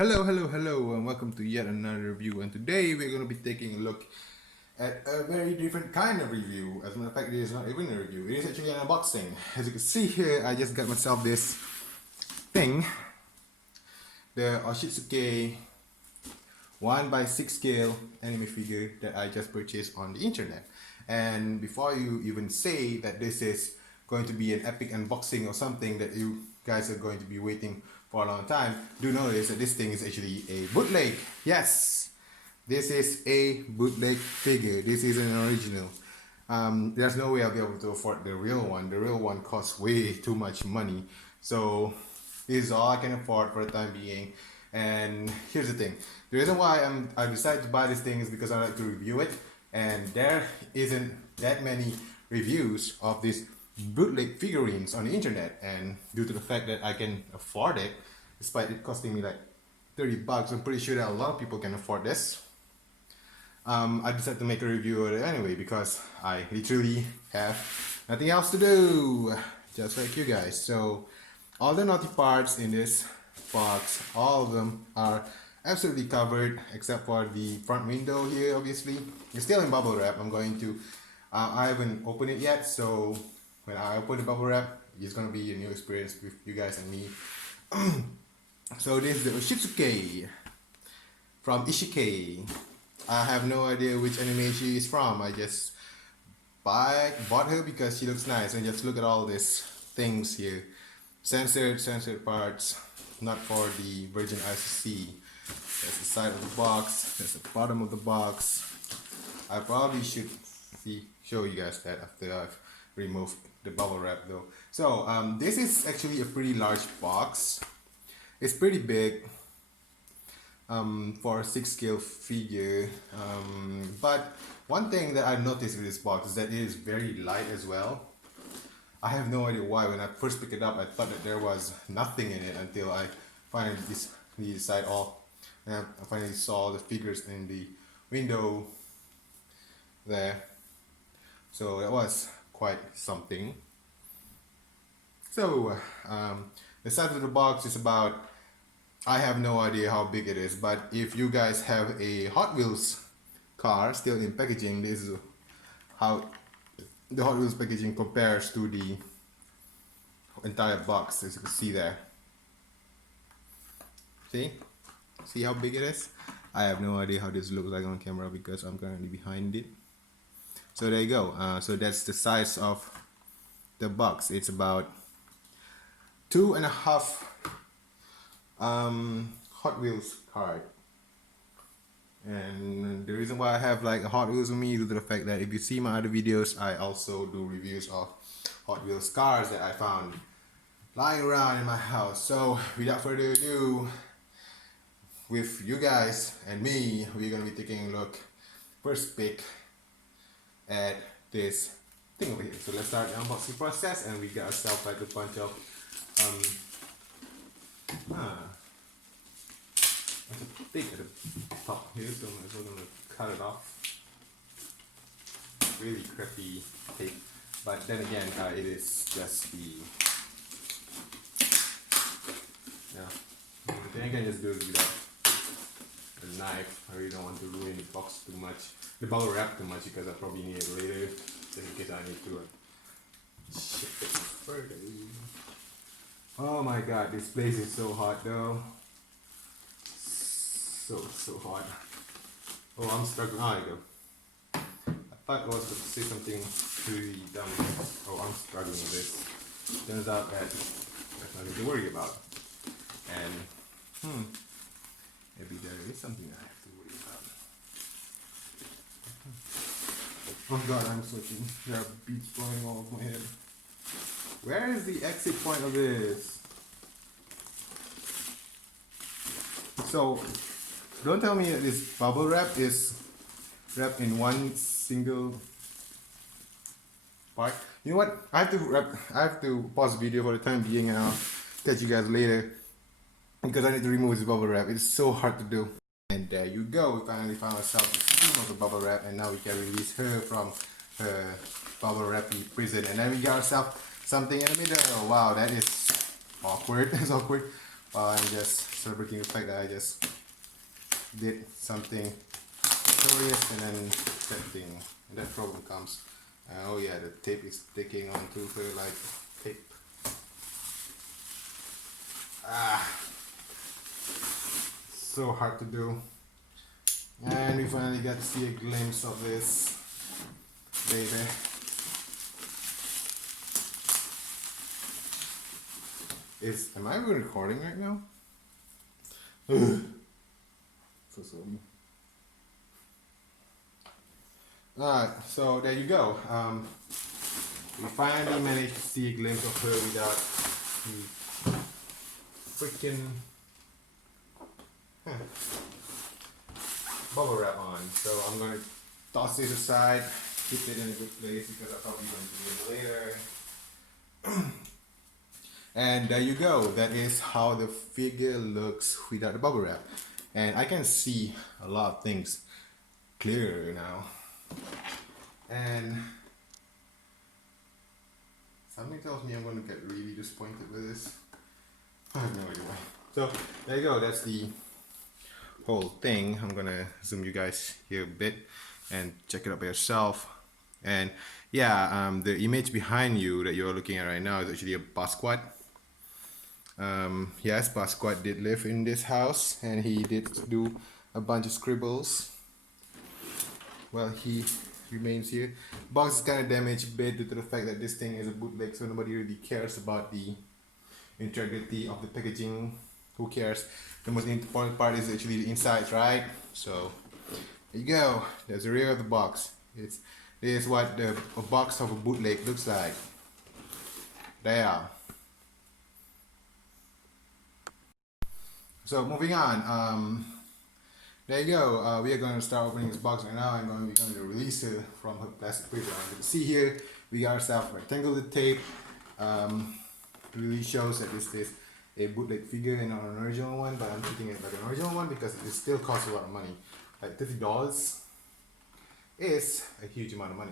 Hello, and welcome to yet another review. And today we're going to be taking a look at a very different kind of review. As a matter of fact, it is not even a review, it is actually an unboxing. As you can see here, I just got myself this thing, the Oshitsuke 1x6 scale anime figure that I just purchased on the internet. And before you even say that this is going to be an epic unboxing or something that you guys are going to be waiting for a long time, do notice that this thing is actually a bootleg. Yes, this is a bootleg figure. This is an original. There's no way I'll be able to afford the real one. The real one costs way too much money. So this is all I can afford for the time being. And here's the thing. The reason why I decided to buy this thing is because I like to review it. And there isn't that many reviews of this bootleg figurines on the internet, and due to the fact that I can afford it, despite it costing me like 30 bucks, I'm pretty sure that a lot of people can afford this. I decided to make a review of it anyway because I literally have nothing else to do, just like you guys. So all the naughty parts in this box, all of them are absolutely covered except for the front window here. Obviously it's still in bubble wrap. I haven't opened it yet, so when I open the bubble wrap, it's gonna be a new experience with you guys and me. So this is the Oshitsuke from Ishike. I have no idea which anime she is from. I just bought her because she looks nice, and just look at all these things here. Censored parts, not for the Virgin eyes to see. That's the side of the box, that's the bottom of the box. I probably should show you guys that after I've removed the bubble wrap though. So this is actually a pretty large box. It's pretty big for a 6 scale figure, but one thing that I've noticed with this box is that it is very light as well. I have no idea why. When I first picked it up, I thought that there was nothing in it until I finally decided and I finally saw the figures in the window there. So that was quite something. So the size of the box is about, I have no idea how big it is, but if you guys have a Hot Wheels car still in packaging, this is how the Hot Wheels packaging compares to the entire box, as you can see there. See how big it is? I have no idea how this looks like on camera because I'm currently behind it. So there you go. So that's the size of the box. It's about 2.5 Hot Wheels card. And the reason why I have like a Hot Wheels with me is due to the fact that if you see my other videos, I also do reviews of Hot Wheels cars that I found lying around in my house. So without further ado, with you guys and me, we're gonna be taking a look, first pick at this thing over here. So let's start the unboxing process, and we got ourselves like a bunch of there's a thing at the top here, so I'm gonna cut it off. Really crappy tape, but then again, it is just the then you can just do it without a knife. I really don't want to ruin the box too much, the bubble wrap too much, because I probably need it later, just in case I need to ship it further. Oh my god, this place is so hot though. So hot. Oh, I'm struggling. Oh, there you go. I thought I was going to say something really dumb. Oh, I'm struggling with this. Turns out that there's nothing to worry about. And maybe there is something I have to worry about. Oh god, I'm sweating. There are beads flying all over my head. Where is the exit point of this? So, don't tell me that this bubble wrap is wrapped in one single part. You know what? I have to pause the video for the time being, and I'll catch you guys later because I need to remove this bubble wrap. It's so hard to do. And there you go. We finally found ourselves the seam of the bubble wrap, and now we can release her from her bubble wrappy prison. And then we got ourselves something in the middle. Wow, that is awkward. It's awkward. while I'm just celebrating the fact that I just did something curious and then that thing, and that problem comes. Oh yeah, the tape is sticking onto her like tape. So hard to do. And we finally got to see a glimpse of this baby. Am I even recording right now? So sorry. Alright, so there you go. We finally managed to see a glimpse of her without the freaking bubble wrap on. So I'm going to toss it aside, keep it in a good place because I'm probably going to do it later. And there you go. That is how the figure looks without the bubble wrap. And I can see a lot of things clearer now. And something tells me I'm going to get really disappointed with this. I have no idea why. So there you go. That's the whole thing. I'm going to zoom you guys here a bit and check it out by yourself. And yeah, the image behind you that you're looking at right now is actually a Basquiat. Yes, Basquiat did live in this house and he did do a bunch of scribbles. Well, he remains here. Box is kind of damaged a bit due to the fact that this thing is a bootleg, so nobody really cares about the integrity of the packaging. Who cares? The most important part is actually the inside, right? So there you go. There's the rear of the box. This is what a box of a bootleg looks like. There. So moving on. There you go. We are going to start opening this box right now. I'm going to release it from her plastic paper. As you can see here, we got ourselves rectangular tape. Really shows that this is a bootleg figure and not an original one, but I'm treating it like an original one because it still costs a lot of money. Like $50 is a huge amount of money.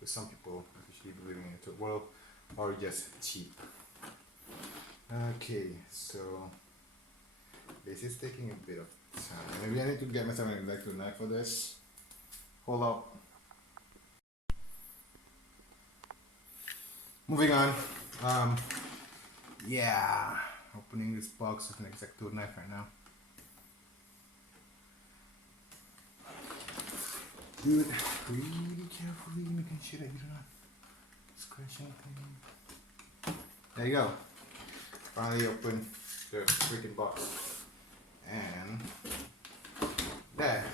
For some people, especially living in a third world, or just cheap. Okay, so this is taking a bit of time. Maybe I need to get myself an X-Acto knife for this. Hold up. Moving on. Yeah, opening this box with an X-Acto knife right now. Do it really carefully, making sure that you do not scratch anything. There you go. Finally open the freaking box. And there.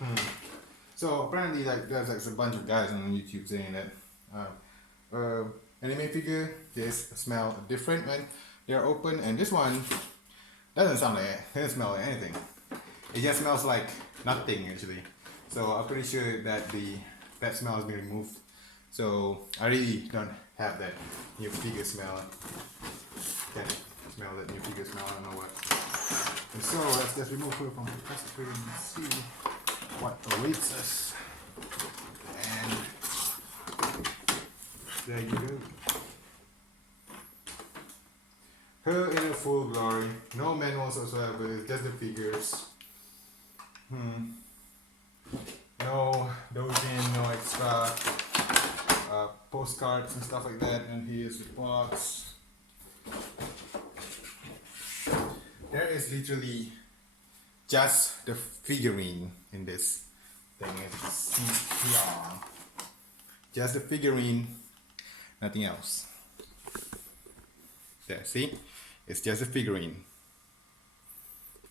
And so apparently, like, there's like a bunch of guys on YouTube saying that anime figure this smell different when they're open, and this one doesn't sound like it. Doesn't smell like anything. It just smells like nothing actually. So I'm pretty sure that that smell has been removed. So I really don't have that new figure smell. Can't smell that new figure smell. I don't know what. And so let's just remove her from the plastic and see what awaits us. And there you go. Her in her full glory. No manuals whatsoever. It's just the figures. No dojin, no extra postcards and stuff like that. And here's the box. There is literally just the figurine in this thing. Just the figurine, nothing else. There, see? It's just a figurine.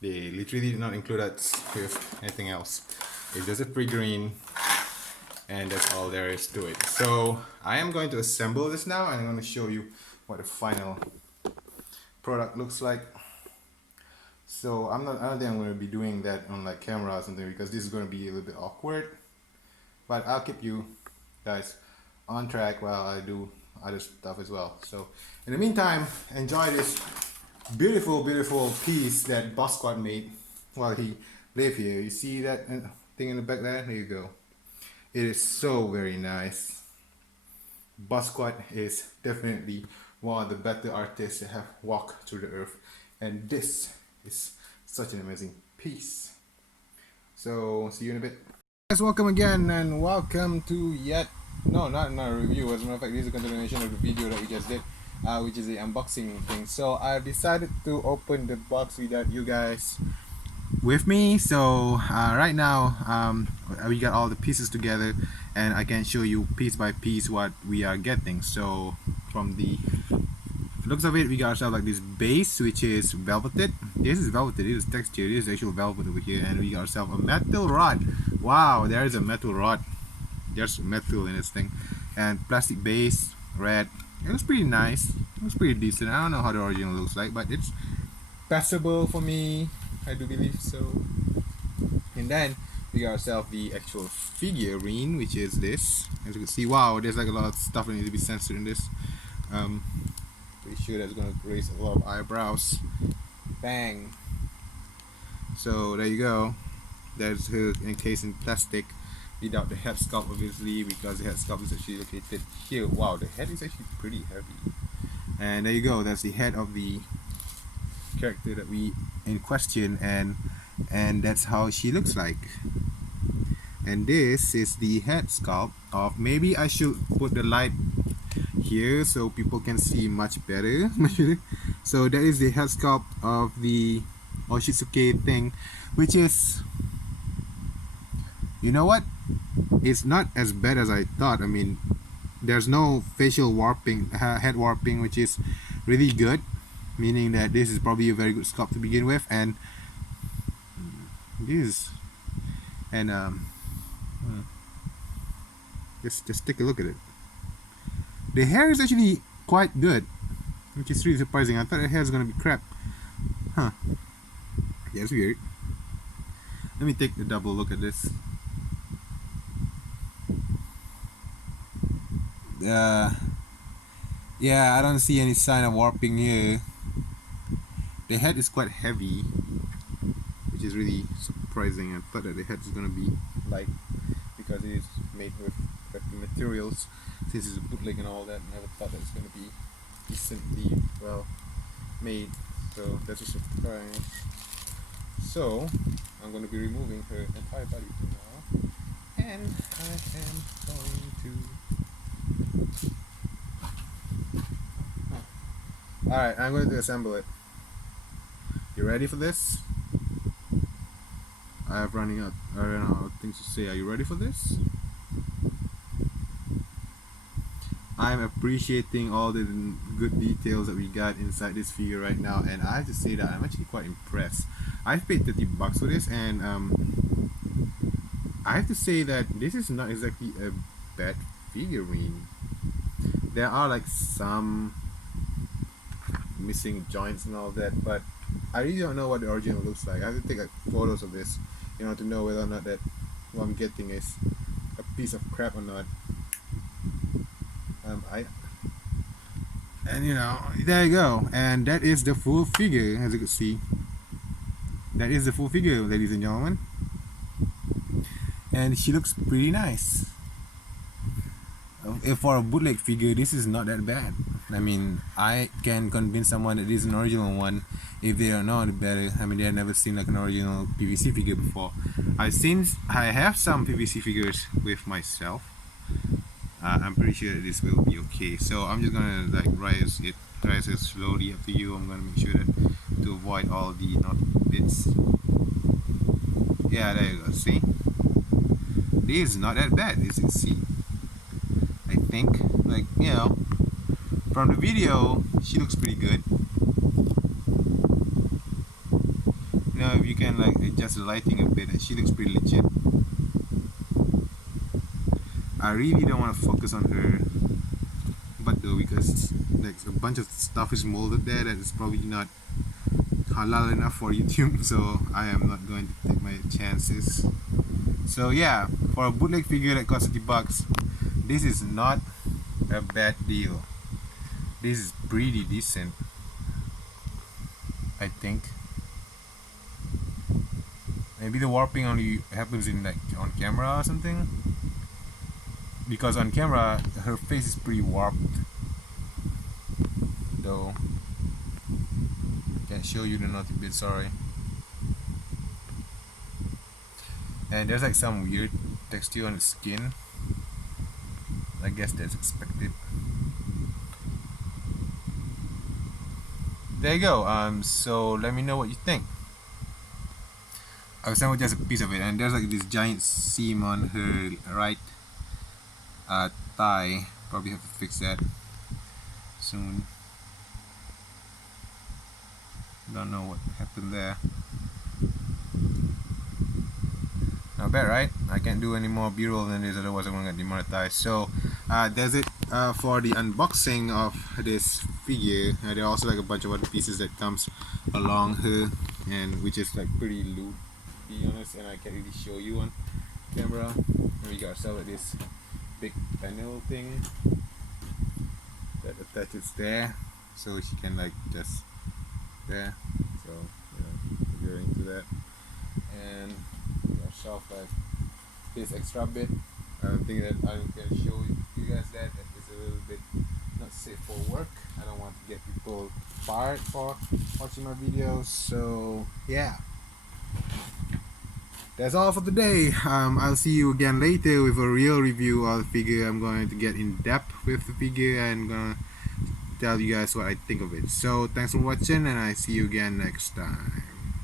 They literally did not include that with anything else. It's just a figurine, and that's all there is to it. So I am going to assemble this now, and I'm going to show you what the final product looks like. So I don't think I'm going to be doing that on like camera or something because this is going to be a little bit awkward. But I'll keep you guys on track while I do other stuff as well. So in the meantime, enjoy this beautiful, beautiful piece that Basquiat made while he lived here. You see that thing in the back there? There you go. It is so very nice. Basquiat is definitely one of the better artists that have walked through the earth, and this is such an amazing piece. So see you in a bit. Guys, welcome again, and welcome to yet not a review. As a matter of fact, this is a continuation of the video that we just did, which is the unboxing thing. So I decided to open the box without you guys with me. So right now we got all the pieces together, and I can show you piece by piece what we are getting. So from the looks of it, we got ourselves like this base, which is velveted. This is velveted, this is texture, this is actual velvet over here. And we got ourselves a metal rod. Wow, there is a metal rod. There's metal in this thing. And plastic base, red. It looks pretty nice. It looks pretty decent. I don't know how the original looks like, but it's passable for me, I do believe so. And then we got ourselves the actual figurine, which is this. As you can see, wow, there's like a lot of stuff that needs to be censored in this. Pretty sure that's gonna raise a lot of eyebrows. Bang. So there you go. There's her encased in plastic without the head sculpt, obviously, because the head sculpt is actually located here. Wow, the head is actually pretty heavy. And there you go. That's the head of the character that we in question, and that's how she looks like. And this is the head sculpt of, maybe I should put the light here so people can see much better. So that is the head sculpt of the Oshitsuke thing, which is, you know what, it's not as bad as I thought. I mean, there's no facial warping, head warping, which is really good, meaning that this is probably a very good sculpt to begin with. And this, and just take a look at it. The hair is actually quite good, which is really surprising. I thought the hair is gonna be crap. Huh. Yeah, it's weird. Let me take a double look at this. Yeah, I don't see any sign of warping here. The head is quite heavy, which is really surprising. I thought that the head is gonna be light because it is made with hefty materials. Since it's a bootleg and all that, I never thought that it's gonna be decently well made. So that's a surprise. So I'm gonna be removing her entire body now, and I am going to. Alright, I'm going to assemble it. You ready for this? I have running out. I don't know things to say. Are you ready for this? I'm appreciating all the good details that we got inside this figure right now, and I have to say that I'm actually quite impressed. I've paid $30 for this, and I have to say that this is not exactly a bad figurine. There are like some missing joints and all that, but I really don't know what the original looks like. I have to take like photos of this in order to know whether or not that what I'm getting is a piece of crap or not. And you know, there you go, and that is the full figure. As you can see, that is the full figure, ladies and gentlemen, and she looks pretty nice. If for a bootleg figure, this is not that bad. I mean, I can convince someone that this is an original one if they don't know better. I mean, they have never seen like an original PVC figure before. I have some PVC figures with myself. I'm pretty sure that this will be okay. So I'm just gonna like rise it slowly up to you. I'm gonna make sure that to avoid all the knot bits. Yeah, there you go. See, this is not that bad, as you can see. I think, like, you know, from the video, she looks pretty good. You know, if you can like adjust the lighting a bit, she looks pretty legit. I really don't want to focus on her butt though, because like a bunch of stuff is molded there that is probably not halal enough for YouTube, so I am not going to take my chances. So yeah, for a bootleg figure that costs $30, this is not a bad deal. This is pretty decent, I think. Maybe the warping only happens in like on camera or something. because on camera her face is pretty warped, though can't show you the naughty bit, sorry. And there's like some weird texture on the skin. I guess that's expected. There you go. So let me know what you think. I was done with just a piece of it, and there's like this giant seam on her right thigh. Probably have to fix that soon. Don't know what happened there. Not bad, right? I can't do any more B-roll than this, otherwise I'm gonna get demonetized. So that's it for the unboxing of this figure. There are also like a bunch of other pieces that comes along her, and which is like pretty loose, to be honest, and I can't really show you on camera. And we got ourselves like this big panel thing that attaches there, so she can like just there. So if you're into that, and ourselves like this extra bit. I don't think that I can show you guys that is a little bit not safe for work. I don't want to get people fired for watching my videos. So yeah, that's all for today. I'll see you again later with a real review of the figure. I'm going to get in depth with the figure and gonna tell you guys what I think of it. So thanks for watching, and I see you again next time.